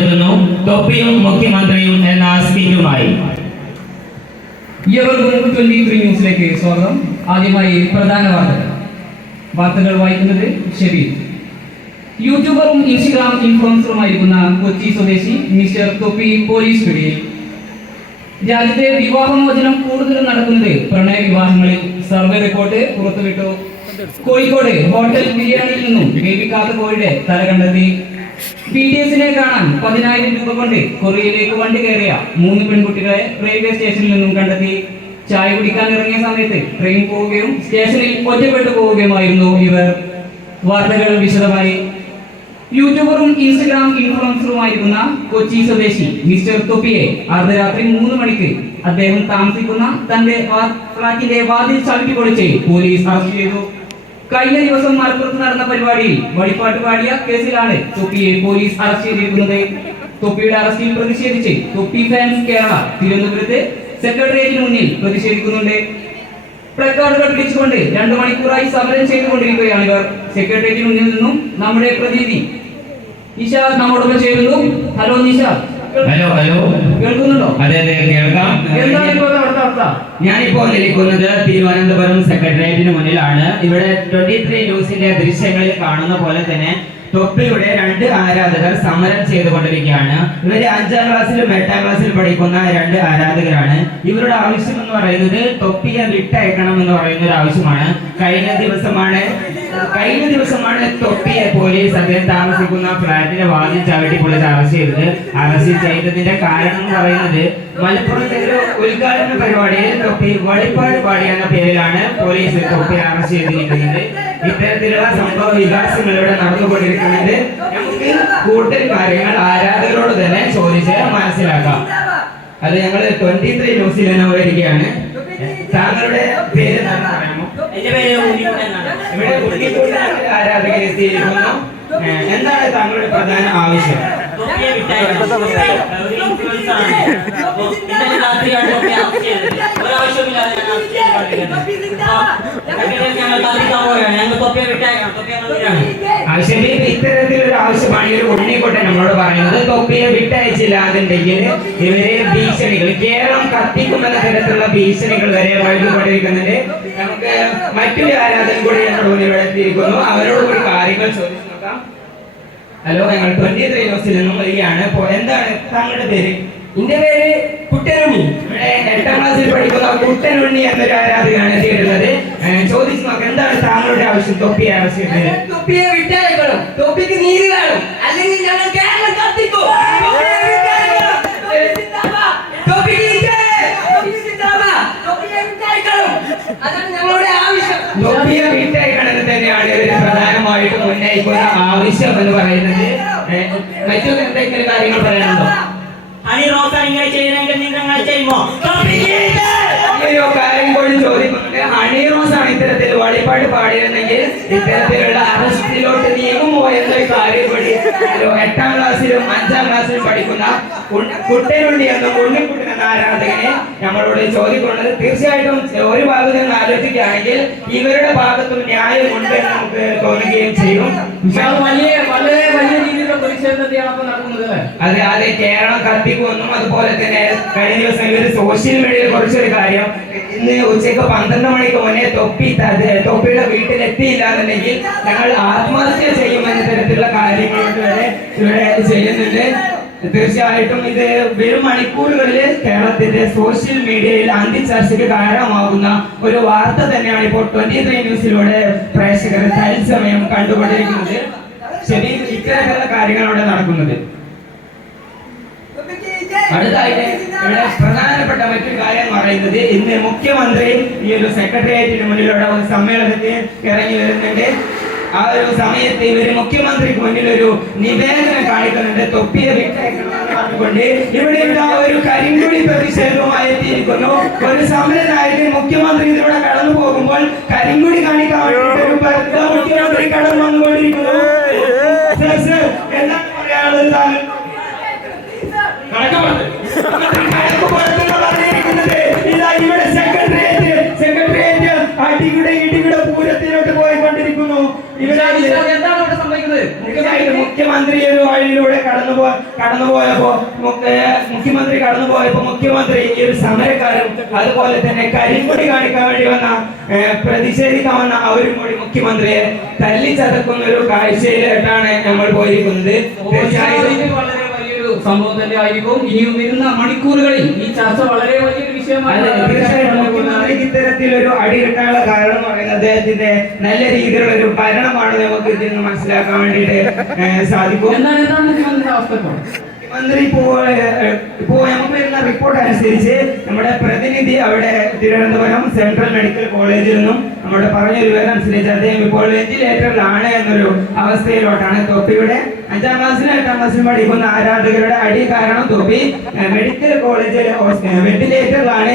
എത്തുന്നു. തൊപ്പിയും മുഖ്യമന്ത്രിയും എന്ന ത്രീ ന്യൂസിലേക്ക് സ്വാഗതം. ആദ്യമായി പ്രധാന വാർത്തകൾ. വാർത്തകൾ വായിക്കുന്നത് ശരി യൂട്യൂബറും ഇൻസ്റ്റഗ്രാം ഇൻഫ്ലുവൻസറുമായിരിക്കുന്ന കൊച്ചി സ്വദേശി മിസ്റ്റർ തൊപ്പി പോലീസ് പിടിയിൽ. രാജ്യത്തെ വിവാഹമോചനം കൂടുതലും നടക്കുന്നത് പ്രണയ വിവാഹങ്ങളിൽ. സർവേ റിപ്പോർട്ട് പുറത്തുവിട്ടു. കോഴിക്കോട് ഹോട്ടൽ ബിരിയാണിയിൽ നിന്നും വേവിക്കാത്ത കോഴിയുടെ തല കണ്ടെത്തി. ബി ഡി എസിനെ കാണാൻ പതിനായിരം രൂപ കൊണ്ട് കൊറിയയിലേക്ക് വണ്ടി കയറിയ മൂന്ന് പെൺകുട്ടികളെ റെയിൽവേ സ്റ്റേഷനിൽ നിന്നും കണ്ടെത്തി. ചായ കുടിക്കാൻ ഇറങ്ങിയ സമയത്ത് ട്രെയിൻ പോവുകയും സ്റ്റേഷനിൽ ഒറ്റപ്പെട്ടു പോവുകയുമായിരുന്നു ഇവർ. വാർത്തകൾ വിശദമായി. യൂട്യൂബറും ഇൻസ്റ്റഗ്രാം ഇൻഫ്ലുവൻസറുമായിരുന്ന കൊച്ചി സ്വദേശി മിസ്റ്റർ തൊപ്പിയെ അർദ്ധരാത്രി മൂന്ന് മണിക്ക് അദ്ദേഹം താമസിക്കുന്ന തന്റെ ഫ്ളാറ്റിന്റെ വാതിൽ ചവിട്ടി പൊളിച്ച് പോലീസ് അറസ്റ്റ് ചെയ്തു. കഴിഞ്ഞ ദിവസം മലപ്പുറത്ത് നടന്ന പരിപാടിയിൽ വഴിപാട്ട് പാടിയ കേസിലാണ് തൊപ്പിയെ പോലീസ് അറസ്റ്റ് ചെയ്തിരിക്കുന്നത്. തൊപ്പിയുടെ അറസ്റ്റിൽ പ്രതിഷേധിച്ച് തൊപ്പി ഫാൻസ് കേരള തിരുവനന്തപുരത്ത് സെക്രട്ടേറിയറ്റിന് മുന്നിൽ പ്രതിഷേധിക്കുന്നുണ്ട്. പ്ലക്കാർഡുകൾ പിടിച്ചുകൊണ്ട് രണ്ടു മണിക്കൂറായി സമരം ചെയ്തുകൊണ്ടിരിക്കുകയാണ് ഇവർ. സെക്രട്ടേറിയറ്റിന് മുന്നിൽ നിന്നും നമ്മുടെ പ്രതിനിധി നിഷ നമ്മോടൊപ്പം ചേരുന്നു. ഹലോ നിഷ. Hello hello. കേൾക്കുന്നുണ്ടോ? അതെ അതെ കേൾക്കാം. എന്താണ് ഇപ്പോൾ അവിടുത്തെ അവസ്ഥ? ഞാനിപ്പോ നിൽക്കുന്നത് തിരുവനന്തപുരം സെക്രട്ടേറിയറ്റിന് മുന്നിലാണ്. ഇവിടെ ട്വന്റി ത്രീ ന്യൂസിന്റെ ദൃശ്യങ്ങളിൽ കാണുന്ന പോലെ തന്നെ തൊപ്പിയുടെ രണ്ട് ആരാധകർ സമരം ചെയ്തുകൊണ്ടിരിക്കുകയാണ്. ഇവർ അഞ്ചാം ക്ലാസ്സിലും എട്ടാം ക്ലാസ്സിലും പഠിക്കുന്ന രണ്ട് ആരാധകരാണ്. ഇവരുടെ ആവശ്യം എന്ന് പറയുന്നത് തൊപ്പിയെ വിട്ടയക്കണം എന്ന് പറയുന്ന ഒരു ആവശ്യമാണ് കഴിഞ്ഞ ദിവസമാണ് കഴിഞ്ഞ ദിവസമാണ് തൊപ്പിയെ പോലീസ് അദ്ദേഹം താമസിക്കുന്ന ഫ്ലാറ്റിന്റെ വാതിൽ ചവിട്ടി പോലീസ് അറസ്റ്റ് ചെയ്തത്. അറസ്റ്റ് ചെയ്തതിന്റെ കാരണം എന്ന് പറയുന്നത് മലപ്പുറത്തെ ഒരു ഉദ്ഘാടന പരിപാടിയിൽ തൊപ്പി വഴിപാട് പാടി എന്ന പേരിലാണ് പോലീസ് തൊപ്പി അറസ്റ്റ് ചെയ്തിരിക്കുന്നത്. ഇത്തരത്തിലുള്ള സംഭവ വികാസങ്ങൾ ഇവിടെ നടന്നുകൊണ്ടിരിക്കുന്നത്. നമുക്ക് കൂടുതൽ കാര്യങ്ങൾ ആരാധകരോട് തന്നെ ചോദിച്ച് മനസ്സിലാക്കാം. അത് ഞങ്ങൾ ട്വന്റി ത്രീ ന്യൂസിൽ നിന്ന് വരികയാണ്. താങ്കളുടെ പേര് പറയാമോ? എന്റെ പേര് ഇവിടെ എന്താണ് താങ്കളുടെ പ്രധാന ആവശ്യം? വിട്ടയക്കണം. ആവശ്യമാണ് ഈ ഒരു ഉണ്ണിക്കുട്ടൻ നമ്മളോട് പറയുന്നത് തൊപ്പിയെ വിട്ടയച്ചില്ല എന്നുണ്ടെങ്കിൽ ഇവരെ ഭീഷണികൾ കേരളം കത്തിക്കുമെന്ന തരത്തിലുള്ള ഭീഷണികൾ വരെ വഴുതുകൊണ്ടിരിക്കുന്നുണ്ട് നമുക്ക് മറ്റൊരു ആരാധന കൂടി ഞങ്ങളുടെ മുന്നിൽ എത്തിയിരിക്കുന്നു. അവരോട് കൂടി കാര്യങ്ങൾ ചോദിച്ചു നോക്കാം. ഹലോ ഞങ്ങൾ ട്വന്റി ത്രീ ന്യൂസിൽ നിന്നും വരികയാണ്. എന്താണ് താങ്കളുടെ പേര്? എന്റെ പേര് കുട്ടനുണ്ണി. ഇവിടെ എട്ടാം ക്ലാസ്സിൽ പഠിക്കുന്ന കുട്ടനുണ്ണി എന്നൊരു ആരാധകനാണ്. എന്താണ് ആവശ്യം? തൊപ്പി ആവശ്യം. തൊപ്പിയെ വിട്ടയക്കണം തൊപ്പിക്ക് നീര് വേണം അല്ലെങ്കിൽ ഞങ്ങൾ കേരളം കത്തിക്കും. തൊപ്പിയെ വിട്ടയക്കണം. ഞങ്ങളുടെ തന്നെയാണ് പ്രധാനമായിട്ടും ഉന്നയിക്കുന്ന ആവശ്യം എന്ന് പറയുന്നത്. മറ്റൊന്ന് മറ്റു എന്തെങ്കിലും കാര്യങ്ങൾ പറയാനുണ്ടോ വഴിപാട് പാടിയിരുന്നെങ്കിൽ ഇത്തരത്തിലുള്ള അറസ്റ്റിലോട്ട് നീങ്ങുമോ എന്ന കാര്യപ്പെടി എട്ടാം ക്ലാസ്സിലും അഞ്ചാം ക്ലാസ്സിലും പഠിക്കുന്ന കുട്ടനുണ്ണി എന്ന ഉണ്ണിക്കുട്ടൻ എന്ന ആരാധകനെ നമ്മളോട് ചോദിക്കുന്നത്. തീർച്ചയായിട്ടും ഒരു ഭാഗത്ത് നിന്ന് ആലോചിക്കുകയാണെങ്കിൽ ഇവരുടെ ഭാഗത്തും ന്യായമുണ്ട് എന്ന് നമുക്ക് തോന്നുകയും ചെയ്യും. വിശാൽ വലിയ വളരെ വലിയ രീതിയിലുള്ള പ്രതിഷേധത്തെയാണ് നടക്കുന്നത് അതെ അതെ കേരളം കത്തിക്കുമെന്നും അതുപോലെ തന്നെ കഴിഞ്ഞ ദിവസം സോഷ്യൽ മീഡിയയിൽ കുറിച്ചൊരു കാര്യം ഇന്ന് ഉച്ചയ്ക്ക് പന്ത്രണ്ട് മണിക്ക് മുന്നേ തൊപ്പി തൊപ്പിയുടെ വീട്ടിൽ എത്തിയില്ല എന്നുണ്ടെങ്കിൽ ഞങ്ങൾ ആത്മഹത്യ ചെയ്യുമെന്ന തരത്തിലുള്ള കാര്യങ്ങളോട് വരെ ഇവിടെ ചെയ്യുന്നുണ്ട്. തീർച്ചയായിട്ടും ഇത് വെറും മണിക്കൂറുകളിൽ കേരളത്തിന്റെ സോഷ്യൽ മീഡിയയിൽ അന്തിച്ചർച്ചയ്ക്ക് കാരണമാകുന്ന ഒരു വാർത്ത തന്നെയാണ് ഇപ്പോൾ ട്വന്റി ത്രീ ന്യൂസിലൂടെ പ്രേക്ഷകർ തത്സമയം കണ്ടുകൊണ്ടിരിക്കുന്നത്. ശരി ഇത്തരത്തിലുള്ള കാര്യങ്ങളാണ് ഇവിടെ നടക്കുന്നത്. അടുത്തായിട്ട് ഇവിടെ പറയുന്നത് ഇന്ന് മുഖ്യമന്ത്രി ഈ ഒരു സെക്രട്ടേറിയറ്റിന് മുന്നിലൂടെ ഒരു സമ്മേളനത്തിൽ ഇറങ്ങി വരുന്നുണ്ട്. ആ ഒരു സമയത്ത് ഇവർ മുഖ്യമന്ത്രിക്ക് മുന്നിൽ ഒരു നിവേദനം കാണിക്കുന്നുണ്ട്. തൊപ്പിയെ വിട്ടേക്കണമെന്ന് പറഞ്ഞുകൊണ്ട് ഇവിടെ ഒരു കരിങ്കുടി പ്രതിഷേധവുമായി എത്തിയിരിക്കുന്നു. ഒരു സമരനായിട്ട് മുഖ്യമന്ത്രി ഇതിലൂടെ കടന്നു പോകുമ്പോൾ കരിങ്കുടി കാണിക്കാൻ മുഖ്യമന്ത്രി കടന്നു വന്നുകൊണ്ടിരിക്കുന്നു. മുഖ്യമന്ത്രി ഒരു വഴിയിലൂടെ കടന്നു പോ കടന്നു പോയപ്പോ മുഖ്യ- മുഖ്യമന്ത്രി കടന്നു പോയപ്പോ മുഖ്യമന്ത്രി ഈ ഒരു സമരക്കാരും അതുപോലെ തന്നെ കരിങ്കൊടി കാണിക്കാൻ വേണ്ടി വന്ന പ്രതിഷേധിക്കാൻ വന്ന അവരും കൂടി മുഖ്യമന്ത്രിയെ തല്ലിച്ചതക്കുന്ന ഒരു കാഴ്ചയിലായിട്ടാണ് നമ്മൾ പോയിരിക്കുന്നത്. സംഭവം തന്നെ ആയിരിക്കും. ഇനിയും വരുന്ന മണിക്കൂറുകളിൽ ഈ ചർച്ച വളരെ വലിയൊരു വിഷയമാണ് ഇത്തരത്തിലൊരു അടി കിട്ടാനുള്ള കാരണം അദ്ദേഹത്തിന്റെ നല്ല രീതിയിലുള്ള ഒരു ഭരണമാണ് നമുക്ക് ഇതിൽ നിന്ന് മനസ്സിലാക്കാൻ വേണ്ടിയിട്ട് സാധിക്കും. എന്താണ് എന്താണ് മുഖ്യമന്ത്രിയുടെ അവസ്ഥ ഇപ്പോൾ? മുഖ്യമന്ത്രി ഇപ്പോ ഏഹ്, ഇപ്പോൾ നമുക്ക് വരുന്ന റിപ്പോർട്ട് അനുസരിച്ച് നമ്മുടെ പ്രതിനിധി അവിടെ തിരുവനന്തപുരം സെൻട്രൽ മെഡിക്കൽ കോളേജിൽ നിന്നും നമ്മുടെ പറഞ്ഞൊരു വിവരം അനുസരിച്ച് അദ്ദേഹം ഇപ്പോൾ വെന്റിലേറ്ററിലാണ് എന്നൊരു അവസ്ഥയിലോട്ടാണ്. തൊപ്പിയുടെ അഞ്ചാം ക്ലാസ്സിലും എട്ടാം ക്ലാസ്സിലും പഠിക്കുന്ന ആരാധകരുടെ അടി കാരണം തൊപ്പി മെഡിക്കൽ കോളേജിൽ വെന്റിലേറ്ററിലാണ്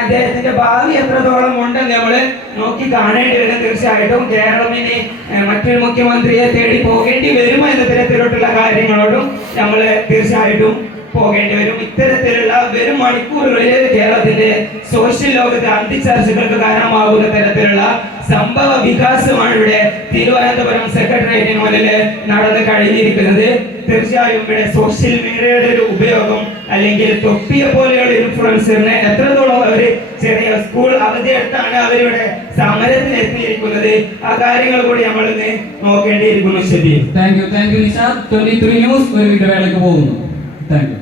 അദ്ദേഹത്തിന്റെ ഭാവി എത്രത്തോളം ഉണ്ടെന്ന് നമ്മൾ നോക്കി കാണേണ്ടി വരും. തീർച്ചയായിട്ടും കേരളം മറ്റൊരു മുഖ്യമന്ത്രിയെ തേടി പോകേണ്ടി വരുമോ എന്ന തരത്തിലോട്ടുള്ള കാര്യങ്ങളോടും നമ്മൾ തീർച്ചയായിട്ടും പോകേണ്ടി വരും. ഇത്തരത്തിലുള്ള വെറും മണിക്കൂറുകളിൽ കേരളത്തിന്റെ സോഷ്യൽ ലോകത്തെ അന്തിച്ചർച്ചകൾക്ക് കാരണമാകുന്ന തരത്തിലുള്ള സംഭവ വികാസമാണ് ഇവിടെ തിരുവനന്തപുരം സെക്രട്ടേറിയറ്റിന് മുന്നിൽ നടന്ന് കഴിഞ്ഞിരിക്കുന്നത്. തീർച്ചയായും ഇവിടെ സോഷ്യൽ മീഡിയയുടെ ഒരു ഉപയോഗം അല്ലെങ്കിൽ തൊപ്പിയെ പോലെയുള്ള ഇൻഫ്ലുവൻസറിനെ എത്രത്തോളം അവർ ചെറിയ സ്കൂൾ അവധിയെടുത്താണ് അവരിവിടെ സമരത്തിൽ എത്തിയിരിക്കുന്നത്. ആ കാര്യങ്ങൾ കൂടി നമ്മൾ ഇന്ന് നോക്കേണ്ടിയിരിക്കുന്നു ശരി. Thank you thank you Nishad. Twenty three news ഒരു ഇടവേളയ്ക്ക് പോകുന്നു. Thank you